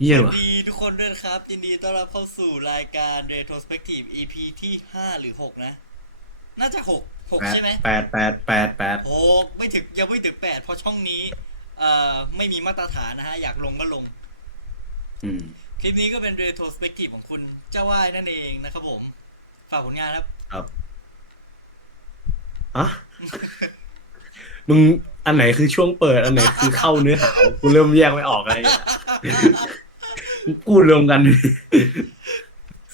เยี่ยยิมนว่ะ ดีทุกคนด้วยนะครับ ยินดีต้อนรับเข้าสู่รายการ Retrospective EP ที่ 5 หรือ 6 นะ น่าจะ6แป6ดใช่ไหมแปดแปดแปดแปดโอ้ไม่ถึงยังไม่ถึง 8 เพราะช่องนี้ เอ่อ ไม่มีมาตรฐานนะฮะ อยากลงก็ลง อืมคลิปนี้ก็เป็น Retrospective ของคุณเจ้าว่ายนั่นเองนะครับผม ฝากผลงานครับ ครับอะมึงอันไหนคือช่วงเปิด อันไหนคือเข้าเนื้อหากูเริ่มแยกไม่ออกอะไรเงี้ย กูรวมกัน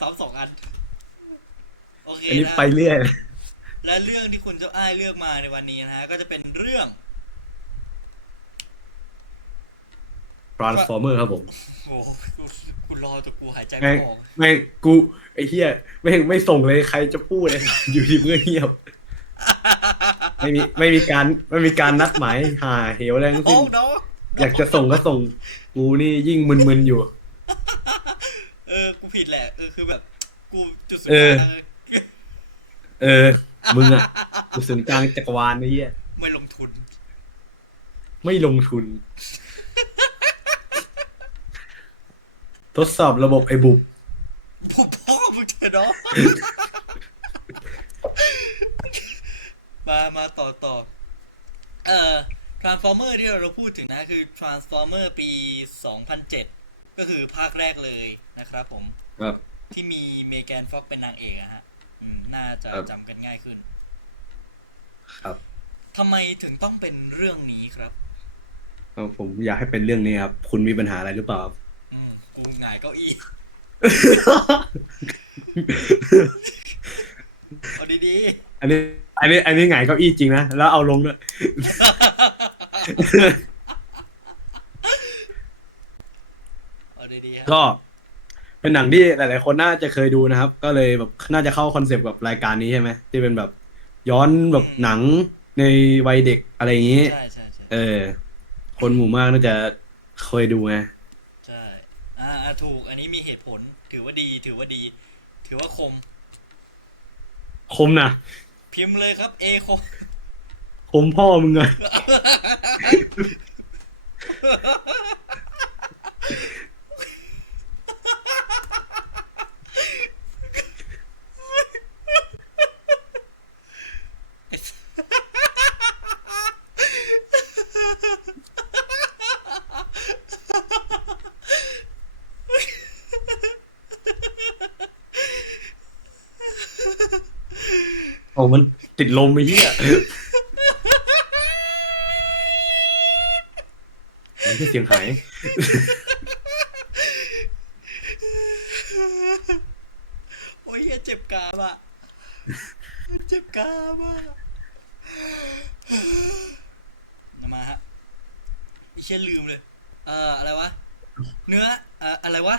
สามสองอัน โอเคอันนี้นะไปเรื่อย และเรื่องที่คุณเจ้าอ้ายเลือกมาในวันนี้นะฮะ ก็จะเป็นเรื่อง Transformer ครับผมโอ้โหกูกูรอจนกูหายใจไงไม่ออก ไม่กูไอ้เหี้ยไม่ไม่ส่งเลยใครจะพูดเลย อยู่ที่เพื่อเงียบ ไม่มีไม่มีการไม่มีการนัดหมายหาเหวอะไรทั้งโอ้สิ้น เนาะอยากจะส่งก็ส่ง กูนี่ยิ่งมึนๆอยู่ เออ กูผิดแหละ เออ คือแบบ กูจุดสุดเออ ท้ายเออ มึงอะกูศูนย์กลางจักรวาลไอ้เหี้ยไม่ลงทุน ไม่ลงทุน ทดสอบระบบไอ้บุบผมพ่อมึงเถอะเนาะ มา มาต่อต่อ เอ่อ Transformer ที่เราพูดถึงนะ คือ Transformer ปี 2007 ก็คือภาคแรกเลยนะครับผมครับ ที่มีเมแกนฟ็อกเป็นนางเอกอะฮะอืมน่าจะครับ จำกันง่ายขึ้นครับ ทำไมถึงต้องเป็นเรื่องนี้ครับเอาผมอยากให้เป็นเรื่องนี้ครับ คุณมีปัญหาอะไรหรือเปล่าครับ อืมกูหงายเก้าอี้ เอาดีอันนี้ อันนี้ อันนี้ไงเก้าอี้จริงนะ แล้วเอาลงด้วย ๆ เอาดีๆครับ ก็เป็นหนังที่หลาย ๆ คนน่าจะเคยดูนะครับ ก็เลยแบบน่าจะเข้าคอนเซปต์กับรายการนี้ใช่ไหมที่เป็นแบบย้อนแบบหนังในวัยเด็กอะไรอย่างนี้ ใช่ใช่ใช่เออ คนหมู่มากน่าจะเคยดูไงใช่อ่าอ่าถูกอันนี้มีเหตุผลถือว่าดีถือว่าดี ถือว่าคม คมนะพิมพ์เลยครับ เอคม คมพ่อมึงอะ โอ้มันติดลมไปเหี้ยมันแค่เสียงหาย โอ้ยเหี้ยเจ็บกรามอะ เจ็บกรามอะมาฮะไอเชี่ยลืมเลย เอ่ออะไรวะ เนื้อเอ่ออะไรวะ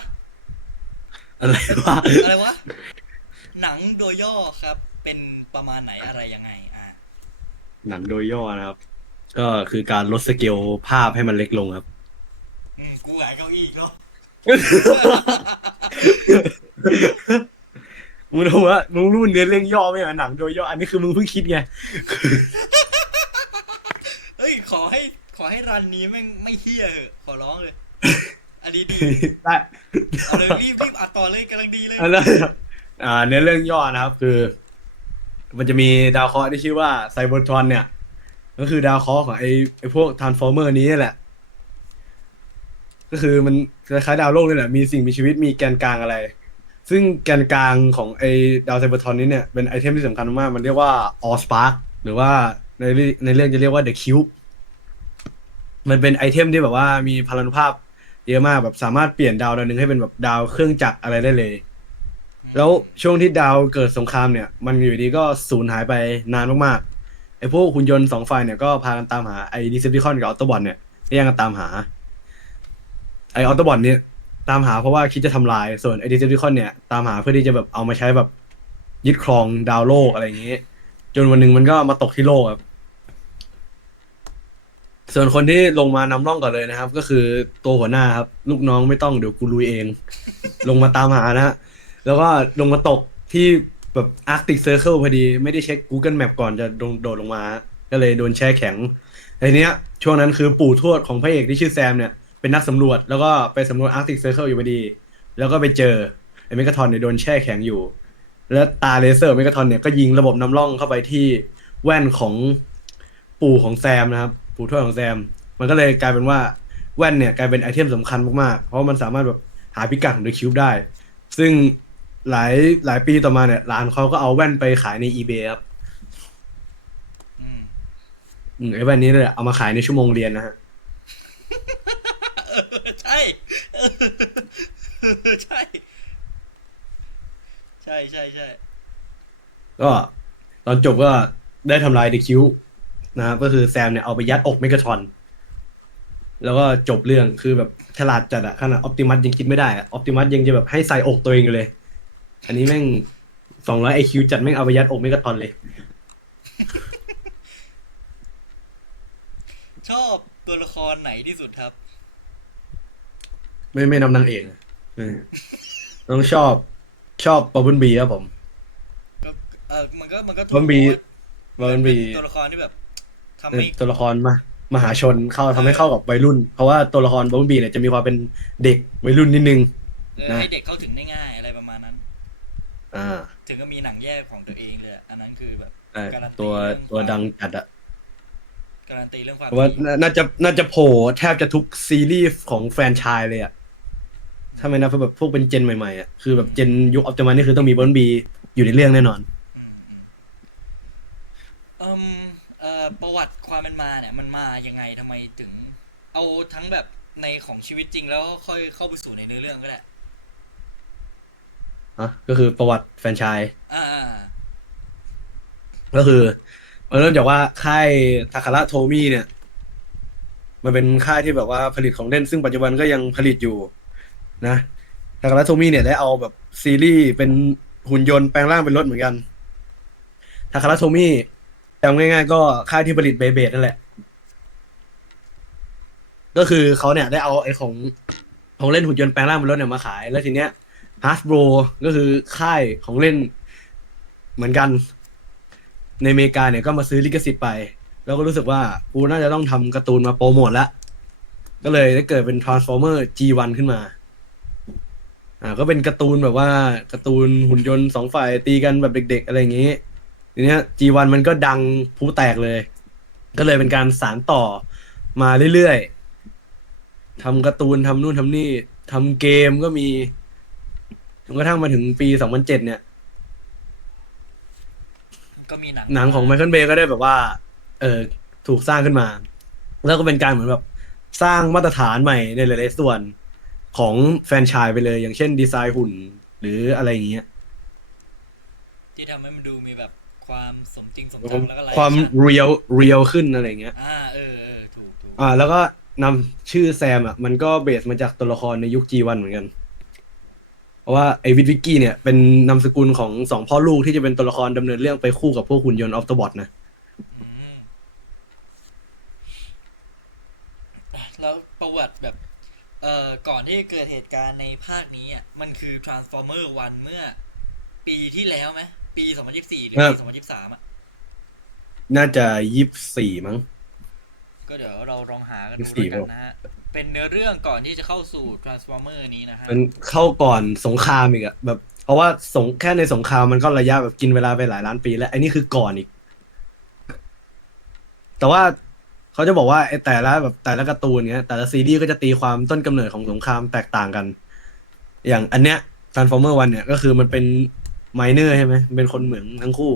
อะไรวะ อะไรวะ หนังโดยย่อครับ เป็นประมาณไหนอะไรยังไง อ่าหนังโดยย่อนะครับ ก็คือการลดสเกลภาพให้มันเล็กลงครับ อืมกูหงายเก้าอี้อีกแล้วมึงรู้ว่ามึงรู้เนื้อเรื่องย่อไหมอะหนังโดยย่ออันนี้คือมึงเพิ่งคิดไง เฮ้ย ขอให้ขอให้รันนี้แม่งไม่เฮี้ยเหอะขอร้องเลย อันนี้ดีได้ เอาเลยรีบรีบอัดต่อเลยกำลังดีเลย อันนั้นอ่าเนื้อเรื่องย่อนะครับ คือ มันจะมีดาวเคราะห์ที่ชื่อว่าไซเบอร์ทรอนเนี่ย ก็คือดาวเคราะห์ของไอ้ไอ้พวกทรานส์ฟอร์เมอร์นี้นี่แหละ ก็คือมันคล้ายๆดาวโลกนี่แหละ มีสิ่งมีชีวิตมีแกนกลางอะไร ซึ่งแกนกลางของไอ้ดาวไซเบอร์ทรอนนี้เนี่ยเป็นไอเทมที่สำคัญมาก มันเรียกว่าออสปาร์กหรือว่าในในเรื่องจะเรียกว่าเดอะคิวมันเป็นไอเทมที่แบบว่ามีพลานุภาพเยอะมากแบบสามารถเปลี่ยนดาวดาวหนึ่งให้เป็นแบบดาวเครื่องจักรอะไรได้เลย แล้วช่วงที่ดาวเกิดสงครามเนี่ย มันอยู่ดีก็สูญหายไปนานมากๆ ไอ้พวกหุ่นยนต์สองฝ่ายเนี่ยก็พากันตามหาไอ้ดิเซปติคอนกับออโตบอทเนี่ยก็ยังกันตามหา ไอ้ออโตบอทเนี่ยตามหาเพราะว่าคิดจะทำลาย ส่วนไอ้ดิเซปติคอนเนี่ยตามหาเพื่อที่จะแบบเอามาใช้แบบยึดครองดาวโลกอะไรอย่างเงี้ จนวันหนึ่งมันก็มาตกที่โลกครับ ส่วนคนที่ลงมานำร่องก่อนเลยนะครับ ก็คือตัวหัวหน้าครับ ลูกน้องไม่ต้องเดี๋ยวกูลุยเอง ลงมาตามหานะฮะ แล้วก็ลงมาตกที่แบบอาร์กติกเซอร์เคิลพอดี ไม่ได้เช็ค Google Map ก่อนจะโดนโดดลงมา ก็เลยโดนแช่แข็งไอ้เนี้ย ช่วงนั้นคือปู่ทวดของพระเอกที่ชื่อแซมเนี่ย เป็นนักสำรวจ แล้วก็ไปสำรวจอาร์ติกเซอร์เคิลอยู่พอดี แล้วก็ไปเจอไอ้เมกาทอนเนี่ยโดนแช่แข็งอยู่ แล้วตาเลเซอร์เมกาทอนเนี่ยก็ยิงระบบนำร่องเข้าไปที่แว่นของปู่ของแซมนะครับ ปู่ทวดของแซม มันก็เลยกลายเป็นว่าแว่นเนี่ยกลายเป็นไอเทมสำคัญมากๆ เพราะมันสามารถแบบหาพิกัดของเดอะคิวบได้ ซึ่ง หลายหลายปีต่อมาเนี่ยร้านเขาก็เอาแว่นไปขายใน eBay ครับอืมอืมไอ้แว่นนี้เนี่ยเอามาขายในชั่วโมงเรียนนะฮะเออใช่เออใช่ ใช่ใช่ใช่ก็ตอนจบก็ได้ทำลายเดอะคิวนะครับก็คือแซมเนี่ยเอาไปยัดอกเมกาทรอนแล้วก็จบเรื่องคือแบบฉลาดจัดอะขนาดออปติมัสยังคิดไม่ได้อะออปติมัสยังจะแบบให้ใส่อกตัวเองอยู่เลย อันนี้แม่งสองร้อยไอคิวจัดแม่งเอาไปยัดอกเมกาทรอนเลย ชอบตัวละครไหนที่สุดครับ ไม่ไม่นำนางเอกอะเออต้องชอบชอบบับเบิลบีครับผมก็เออมันก็มันก็ถูกมันมีเพราะว่าบับเบิลบีตัวละครที่แบบทำเออให้ตัวละครมามหาชนเข้าทำให้เข้ากับวัยรุ่น เพราะว่าตัวละครบับเบิลบีเนี่ยจะมีความเป็นเด็กวัยรุ่นนิดนึงเออนะให้เด็กเข้าถึงได้ง่าย ถึงก็มีหนังแยกของตัวเองเลยอะอันนั้นคือแบบเออการันตีตัวเรื่องตัวความดังจัดอะการันตีเรื่องความเพราะว่าดีน่าน่าจะน่าจะโผล่แทบจะทุกซีรีส์ของแฟรนไชายเลยอะถ้าไม่นับแบบพวกเป็นเจนใหม่ๆอะคือแบบเจนยุคออปติมัสนี่คือต้องมีบับเบิลบีอยู่ในเรื่องแน่นอนอืมอืมเอิ่มเอ่อประวัติความเป็นมาเนี่ย มันมายังไงทำไมถึง เอาทั้งแบบในของชีวิตจริงแล้วค่อยเข้าไปสู่ในเนื้อเรื่องก็ได้ อะก็คือประวัติแฟรนไชายอ่าก็คือ มันเริ่มจากว่าค่ายทาคาระโทมี่เนี่ย มันเป็นค่ายที่แบบว่าผลิตของเล่นซึ่งปัจจุบันก็ยังผลิตอยู่ นะทาคาระโทมี่เนี่ยได้เอาแบบซีรีส์เป็นหุ่นยนต์แปลงร่างเป็นรถเหมือนกันทาคาระโทมี่จำง่ายๆ ก็ค่ายที่ผลิตเบเบดนั่นแหละ ก็คือเขาเนี่ยได้เอาไอ้ของของเล่นหุ่นยนต์แปลงร่างเป็นรถเนี่ยมาขาย แล้วทีเนี้ย ฮาร์ b โบรก็คือค่ายของเล่นเหมือนกัน ในอเมริกาเนี่ยก็มาซื้อลิขสิทธิ์ไป แล้วก็รู้สึกว่ากูน่าจะต้องทำการ์ตูนมาโปรโมทละก็เลยได้เกิดเป็น Transformer G1 ขึ้นมา อ่า ก็เป็นการ์ตูนแบบว่าการ์ตูนหุ่นยนต์สองฝ่ายตีกันแบบเด็ก ๆ อะไรอย่างงี้ทีเนี้ย G1 มันก็ดังพลุแตกเลย ก็เลยเป็นการสานต่อมาเรื่อยๆทำการ์ตูนทำนู่นทำนี่ทำเกมก็มี จนกระทั่งมาถึงปี2007เนี่ย ก็มีหนังหนังของไมเคิลเบย์ก็ได้แบบว่า เออถูกสร้างขึ้นมา แล้วก็เป็นการเหมือนแบบสร้างมาตรฐานใหม่ในหลายๆส่วนของแฟรนไชายไปเลย อย่างเช่นดีไซน์หุ่นหรืออะไรอย่างเงี้ย ที่ทำให้มันดูมีแบบความสมจริงสมจังแล้วก็ไลฟ์ความชัดเรียลเรียลขึ้นอะไรอย่างเงี้ย อ่าเออเออถูกถูกอ่า แล้วก็นำชื่อแซมอะ มันก็เบสมาจากตัวละครในยุค G1 เหมือนกันเพ ราะว่าไอวิดวิกกี้เนี่ยเป็นนามสกุลของสองพ่อลูกที่จะเป็นตัวละครดำเนินเรื่องไปคู่กับพวกหุ่นยนต์ออฟตบอทนะ อืมแล้วประวัติแบบ เอ่อ ก่อนที่จะเกิดเหตุการณ์ในภาคนี้อะ มันคือ Transformer 1 เมื่อ ปีที่แล้วไหม ปี 2024 หรือครัปีบ2023 อะ น่าจะยี่สี่มั้ง ก็เดี๋ยวเราลองหากันดู24ด้วยกันนะฮะ เป็นเนื้อเรื่องก่อนที่จะเข้าสู่ Transformer นี้นะฮะ มันเข้าก่อนสงครามอีกอะแบบ เพราะว่าสงแค่ในสงครามมันก็ระยะแบบกินเวลาไปหลายล้านปี แล้วไอ้นี่คือก่อนอีก แต่ว่าเขาจะบอกว่าไอ้แต่ละแบบแต่ละการ์ตูนเนี้ย แต่ละซีรีส์ก็จะตีความต้นกำเนิดของสงครามแตกต่างกัน อย่างอันเนี้ย Transformer 1เนี่ยก็คือมันเป็นไมเนอร์ใช่ไหมมันเป็นคนเหมืองทั้งคู่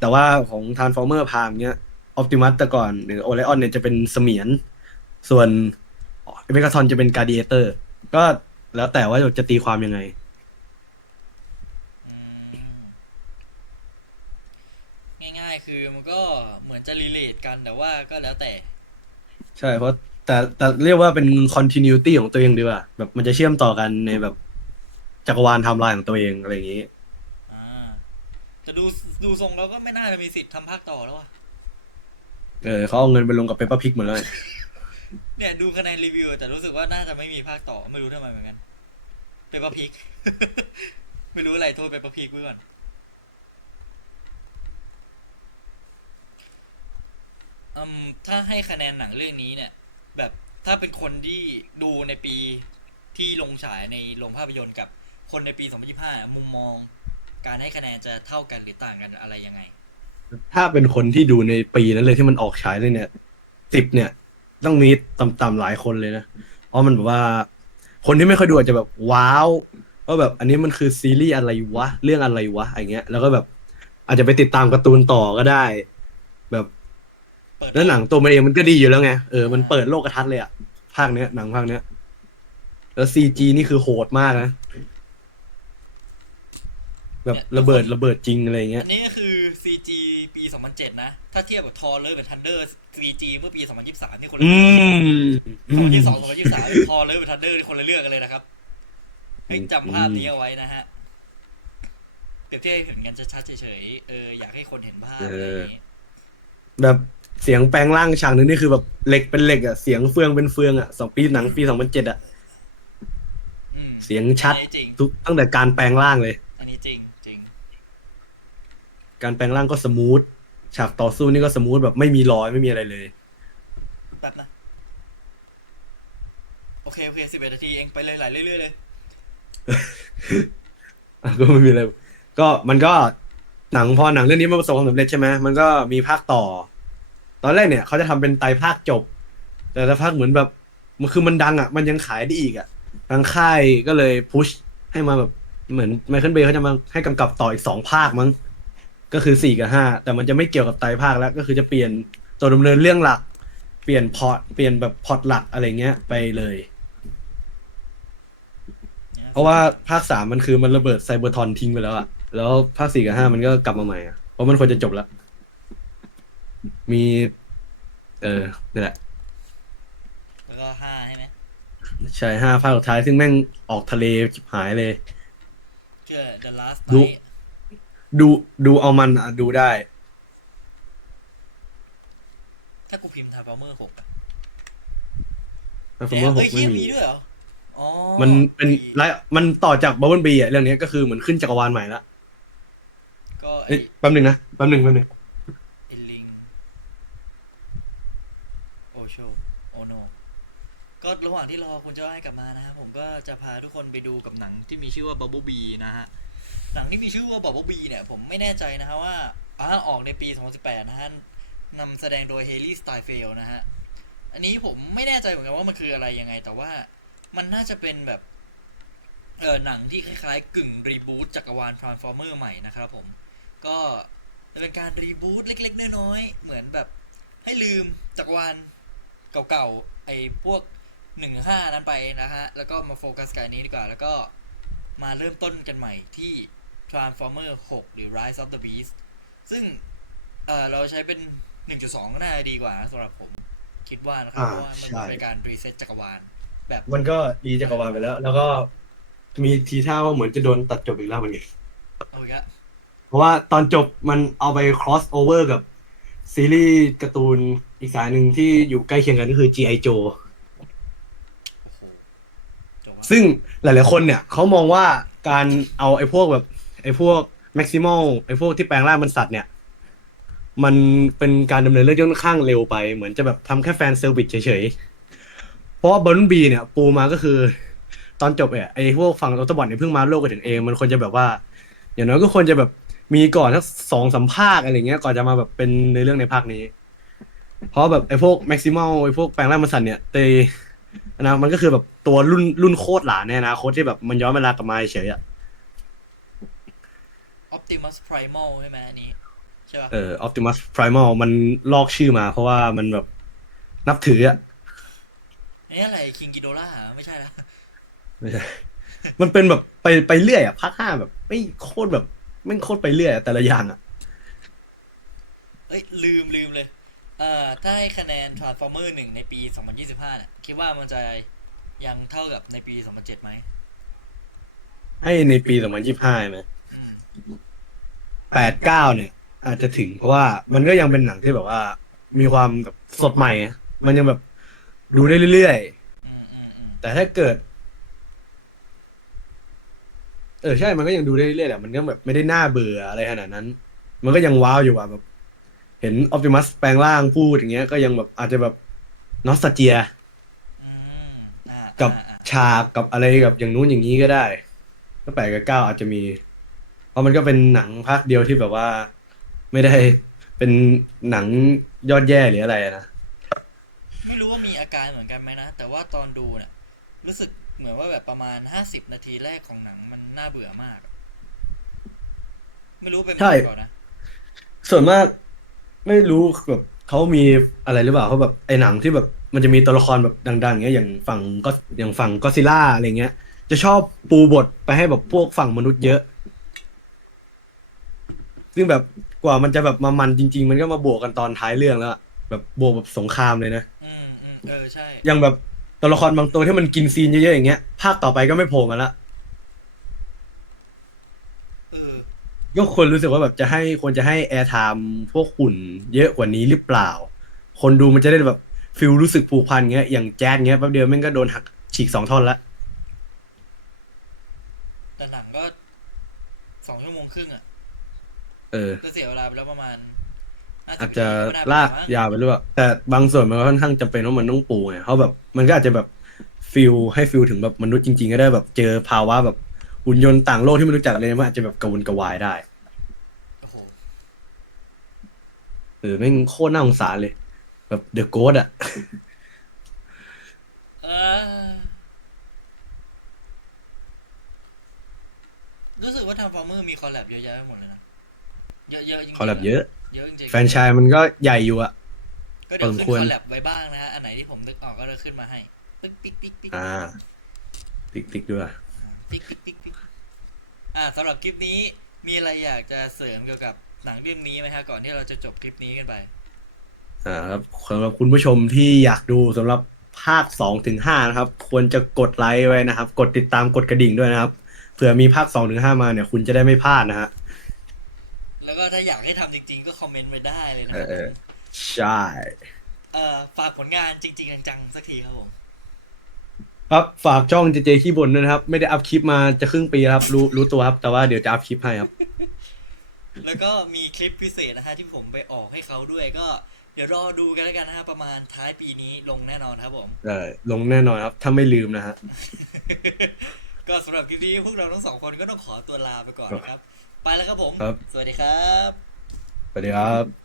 แต่ว่าของ Transformer พามเนี้ย ออ t ติมัสแต่ก่อนหรือโอไลออนเนี่ยจะเป็นเสมียน ส่วนเมกาทอนจะเป็นการ์ดิเอเตอร์ ก็แล้วแต่ว่าจะตีความยังไงอืมง่ายๆ คือมันก็เหมือนจะรีเลทกันแต่ว่าก็แล้วแต่ ใช่เพราะแต่แต่เรียกว่าเป็น continuity ของตัวเองดีกว่าแบบมันจะเชื่อมต่อกันในแบบจักรวาลไทม์ไลน์ของตัวเองอะไรอย่างนี้ อ่าแต่ดูดูทรงแล้วก็ไม่น่าจะมีสิทธิ์ทำภาคต่อแล้วอะ เออเขาเอาเงินไปลงกับเปเปอร์พิกหมดเลยเนี่ยดูคะแนนรีวิว แต่รู้สึกว่าน่าจะไม่มีภาคต่อไม่รู้ทำไมเหมือนกันเปเปอร์พิก ไม่รู้อะไรโทษเปเปอร์พิกไว้ก่อนอืมถ้าให้คะแนนหนังเรื่องนี้เนี่ย แบบถ้าเป็นคนที่ดูในปีที่ลงฉายในโรงภาพยนตร์กับคนในปี 2025 มุมมอง การให้คะแนนจะเท่ากันหรือต่างกันอะไรยังไง ถ้าเป็นคนที่ดูในปีนั้นเลยที่มันออกฉายเลยเนี่ยสิบเนี่ย ต้องมีต่ำๆหลายคนเลยนะ เพราะมันแบบว่า คนที่ไม่ค่อยดูอาจจะแบบว้าวว่าแบบ อันนี้มันคือซีรีส์อะไรวะ เรื่องอะไรวะอย่างเงี้ย แล้วก็แบบ อาจจะไปติดตามการ์ตูนต่อก็ได้ แบบเปิดแล้วหนังตัวมันเองมันก็ดีอยู่แล้วไงเออมันเปิดโลกทัศน์เลยอะภาคเนี้ยหนังภาคเนี้ย แล้วซีจีนี่คือโหดมากนะ แบบระเบิดระเบิดจริงอะไรเงี้ย อันนี้ก็คือ CG ปี 2007 นะ ถ้าเทียบกับทอร์เลอร์เป็นทันเดอร์ CG เมื่อปี 2023 นี่คนละอืเรื่องม2022 2023ทอร์เลอร์เป็นทันเดอร์นี่คนละเรื่องกันเลยนะครับเฮ้ยจำภาพนี้เอาไว้นะฮะเปรียบเทียบให้เห็นกันชัดๆเฉยๆเอออยากให้คนเห็นภาพอะไรอย่างนี้แบบเสียงแปลงร่างฉากนึงนี่คือแบบเหล็กเป็นเหล็กอะเสียงเฟืองเป็นเฟืองอะสองปีหนังปีสองพันเจ็ดอะอืมเสียงชัด อันนี้จริง ทุกตั้งแต่การแปลงร่างเลย อันนี้จริงจริง การแปลงร่างก็สมูท ฉากต่อสู้นี่ก็สมูทแบบไม่มีรอยไม่มีอะไรเลย แป๊บนะ โอเค โอเคสิบเอ็ดนาทีเองไปเลยไหลเรื่อยๆเลย อะก็ไม่มีอะไร ก็มันก็หนังพอหนังเรื่องนี้มันประสบความสำเร็จใช่ไหมมันก็มีภาคต่อ ตอนแรกเนี่ยเขาจะทำเป็นไตรภาคจบ แต่ละภาคเหมือนแบบมันคือมันดังอะ มันยังขายได้อีกอะทางค่ายก็เลยพุชให้มาแบบเหมือนไมเคิลเบย์เขาจะมาให้กำกับต่ออีกสองภาคมั้ง ก็คือสี่กับห้าแต่มันจะไม่เกี่ยวกับไตรภาคแล้ว ก็คือจะเปลี่ยนตัวดำเนินเรื่องหลัก เปลี่ยนพล็อตเปลี่ยนแบบพล็อตหลักอะไรเงี้ยไปเลย เพราะว่าภาคสามมันคือมันระเบิดไซเบอร์ทรอนทิ้งไปแล้วอะแล้วภาคสี่กับห้ามันก็กลับมาใหม่อะเพราะมันควรจะจบแล้ว มี เออนี่แหละ แล้วก็ห้าใช่ไหมใช่ห้าภาคสุดท้ายซึ่งแม่งออกทะเลชิบหายเลยเจอ The Last ดู Night ดูดูเอามันอะดูได้ ถ้ากูพิมพ์ Transformer 6อะแต่ผมว่าหเฮ้กยไม่เหี้ยมีมี ด้วยเหรออ๋อมันเป็นดีไลฟ์มันต่อจากบับเบิลบีอะเรื่องนี้ก็คือเหมือนขึ้นจักรวาลใหม่ละก็ไอเอ้ยแป๊บหนึ่งนะแป๊บหนึ่งแป๊บหนึ่งไอลิงโอโชโอโนก็ระหว่างที่รอคุณเจ้าให้กลับมานะฮะผมก็จะพาทุกคนไปดูกับหนังที่มีชื่อว่า Bubble Bee นะฮะ หนังที่มีชื่อว่า Bubble Bee เนี่ยผมไม่แน่ใจนะฮะว่าอ่าออกในปี 2018 นะฮะนำแสดงโดย Haley Steinfeld นะฮะ อันนี้ผมไม่แน่ใจเหมือนกันว่ามันคืออะไรยังไง แต่ว่ามันน่าจะเป็นแบบเออหนังที่คล้ายๆ กึ่งรีบูตจักรวาล Transformer ใหม่นะครับผม ก็จะเป็นการรีบูตเล็กๆ น้อยๆ เหมือนแบบให้ลืมจักรวาลเก่าๆ ไอ้พวกหนึ่งห้านั้นไปนะฮะ แล้วก็มาโฟกัสกับอันนี้ดีกว่า แล้วก็มาเริ่มต้นกันใหม่ที่ Transformer 6 หรือ Rise of the Beast ซึ่งเออเราใช้เป็น 1.2 ก็น่าจะดีกว่านะสำหรับผมคิดว่านะครับเพราะว่ามันเหมือนเป็นการรีเซ็ตจักรวาลแบบมันก็ดีจักรวาลไปแล้ว แล้วก็มีทีท่าว่าเหมือนจะโดนตัดจบอีกแล้วเหมันไงเอาอีกแล้วเพราะว่าตอนจบมันเอาไป cross over กับซีรีส์การ์ตูนอีกสายหนึ่งที่อยู่ใกล้เคียงกันก็คือ G.I. Joe โอ้โหจบว่าซึ่งหลาย ๆ คนเนี่ยเขามองว่าการเอาไอ้พวกแบบไอ้ พวก maximal ไอ้พวกที่แปลงร่างเป็นสัตว์เนี่ย มันเป็นการดำเนินเรื่องที่ค่อนข้างเร็วไป เหมือนจะแบบทำแค่แฟนเซอร์วิสเฉยๆ เพราะว่าบอลบีเนี่ยปูมาก็คือ ตอนจบเนี่ยไอ้พวกฝั่งออโตบอทเนี่ยเพิ่งมาโลกกันถึงเอง มันควรจะแบบว่า อย่างน้อยก็ควรจะแบบมีก่อนสักสองสามภาคอะไรเงี้ยก่อนจะมาแบบเป็นในเรื่องในภาคนี้ เพราะแบบไอ้พวกแม็กซิมอลไอ้พวกแปลงร่างมันสันเนี่ยเตนะมันก็คือแบบตัวรุ่นรุ่นโคตรหลานในอนาคตที่แบบมันย้อนเวลากลับมาเฉยๆอะ Optimus Primal ใช่ไหมอันนี้ ใช่ป่ะเออออ t ติมัสพร m a l มันลอกชื่อมาเพราะว่ามันแบบนับถืออะอันนี้อะไร King Ghidorah ไม่ใช่ละไม่ใช่ มันเป็นแบบไปไปเรื่อยอะภาคห้าแบบ ไม่โคตรแบบไม่งโคตรไปเรื่อยอะแต่ละอย่างอะเอ้ยลืมลืมเลยเอ่อถ้าให้คะแนน Transformer 1ในปี 2025เนี่ยคิดว่ามันจะยังเท่ากับในปี 2007ไหมให้ในปีสองพันยี่ห้าไหมอืม แปดเก้าเนี่ย อาจจะถึงเพราะว่ามันก็ยังเป็นหนังที่แบบว่า มีความแบบสดใหม่อะมันยังแบบดูได้เรื่อยๆอืมอืมอืมแต่ถ้าเกิด เออใช่ มันก็ยังดูได้เรื่อยๆแหละ มันก็แบบไม่ได้น่าเบื่ออะไรขนาดนั้น มันก็ยังว้าวอยู่อะแบบ เห็นออ t ติมัสแปลงร่างพูดอย่างเงี้ย ก็ยังแบบอาจจะแบบนอสตาเจียกับอ่าอ่าฉากกับอะไรกับอย่างนู้นอย่างนี้ก็ได้ก็แปดกับเก้าอาจจะมี เพราะมันก็เป็นหนังภาคเดียวที่แบบว่า ไม่ได้เป็นหนังยอดแย่หรืออะไรอะนะ ไม่รู้ว่ามีอาการเหมือนกันไหมนะ แต่ว่าตอนดูเนี่ยรู้สึกเหมือนว่าแบบประมาณห้าสิบนาทีแรกของหนังมันน่าเบื่อมาก ไม่รู้เป็นใช่เพราะก่อนนะส่วนมากไม่รู้แบบเขามีอะไรหรือเปล่าเขาแบบไอ้หนังที่แบบมันจะมีตัวละครแบบดังๆเงี้ยอย่างฝั่งก็อย่างฝั่งก็ซิล่าอะไรเงี้ย จะชอบปูบทไปให้แบบพวกฝั่งมนุษย์เยอะ ซึ่งแบบกว่ามันจะแบบมามันจริง ๆ มันก็มาบวกกันตอนท้ายเรื่องแล้วอะแบบบวกแบบสงครามเลยนะอืมอืมเออใช่อย่างแบบตัวละครบางตัวที่มันกินซีนเยอะๆอย่างเงี้ยภาคต่อไปก็ไม่โผล่มาละเออ ก็ควรรู้สึกว่าแบบจะให้ควรจะให้แอร์ไทม์พวกหุ่นเยอะกว่านี้หรือเปล่า คนดูมันจะได้แบบฟิลรู้สึกผูกพันเงี้ยอย่างแจ๊ดเงี้ยแป๊บเดียวแม่งก็โดนหักฉีกสองท่อนละแต่หนังก็สองชั่วโมงครึ่งอะ เออก็เสียเวลาไปแล้วประมาณ50อาจจะไม่น่ลากไปมั้งยาวไปหรือเปล่าแต่บางส่วนมันก็ค่อนข้างจำเป็นว่ามันต้องปูไงเขาแบบมันก็อาจจะแบบฟิลให้ฟิลถึงแบบมนุษย์จริง ๆ ก็ได้แบบเจอภาวะแบบหุ่นยนต์ต่างโลกที่ไม่รู้จักเลยมันอาจจะแบบกระวนกระวายได้โอ้โหเออแม่งโคตรน่าสงสารเลย แบบเดอะโกดอะเออ รู้สึกว่าทางฟอร์เมอร์มีคอลแลบเยอะแยะไปหมดเลยนะ เยอะๆจริงๆคอลแลบเยอะ เยอะจริงๆแฟรนไชายมันก็ใหญ่อยู่อะ ก็เดี๋ยวพอสมขึ้นควรคอลแลบไว้บ้างนะฮะอันไหนที่ผมนึกออกก็จะขึ้นมาให้ปิ๊กปิ๊กปิ๊กปิ๊กอ่า ติ๊กติ๊กด้วย ปิ๊กปิ๊กปิ๊กปิ๊กอ่าสำหรับคลิปนี้มีอะไรอยากจะเสริมเกี่ยวกับหนังเรื่องนี้ไหมฮะก่อนที่เราจะจบคลิปนี้กันไป อ่าครับสำหรับคุณผู้ชมที่อยากดูสำหรับภาคสองถึงห้านะครับ ควรจะกดไลค์ไว้นะครับ กดติดตามกดกระดิ่งด้วยนะครับเผื่อมีภาคสองถึงห้ามาเนี่ย คุณจะได้ไม่พลาดนะฮะ แล้วก็ถ้าอยากให้ทำจริง ๆ ก็คอมเมนต์ไว้ได้เลยนะเอครับอเออใช่ เอ่อฝากผลงานจริง ๆ จังๆสักทีครับผมครับฝากช่องเจเจขี้บนด้วยนะครับ ไม่ได้อัพคลิปมาจะครึ่งปีแล้วครับ รู้รู้ตัวครับ แต่ว่าเดี๋ยวจะอัพคลิปให้ครับ แล้วก็มีคลิปพิเศษนะฮะที่ผมไปออกให้เขาด้วยก็เดี๋ยวรอดูกันแล้วกันนะฮะประมาณท้ายปีนี้ลงแน่นอนครับผม เออลงแน่นอนครับ ถ้าไม่ลืมนะฮะ ก็สำหรับคลิปนี้พวกเราทั้งสองคนก็ต้องขอตัวลาไปก่อนนะครับ ไปแล้วครับผม ครับ สวัสดีครับ สวัสดีครับ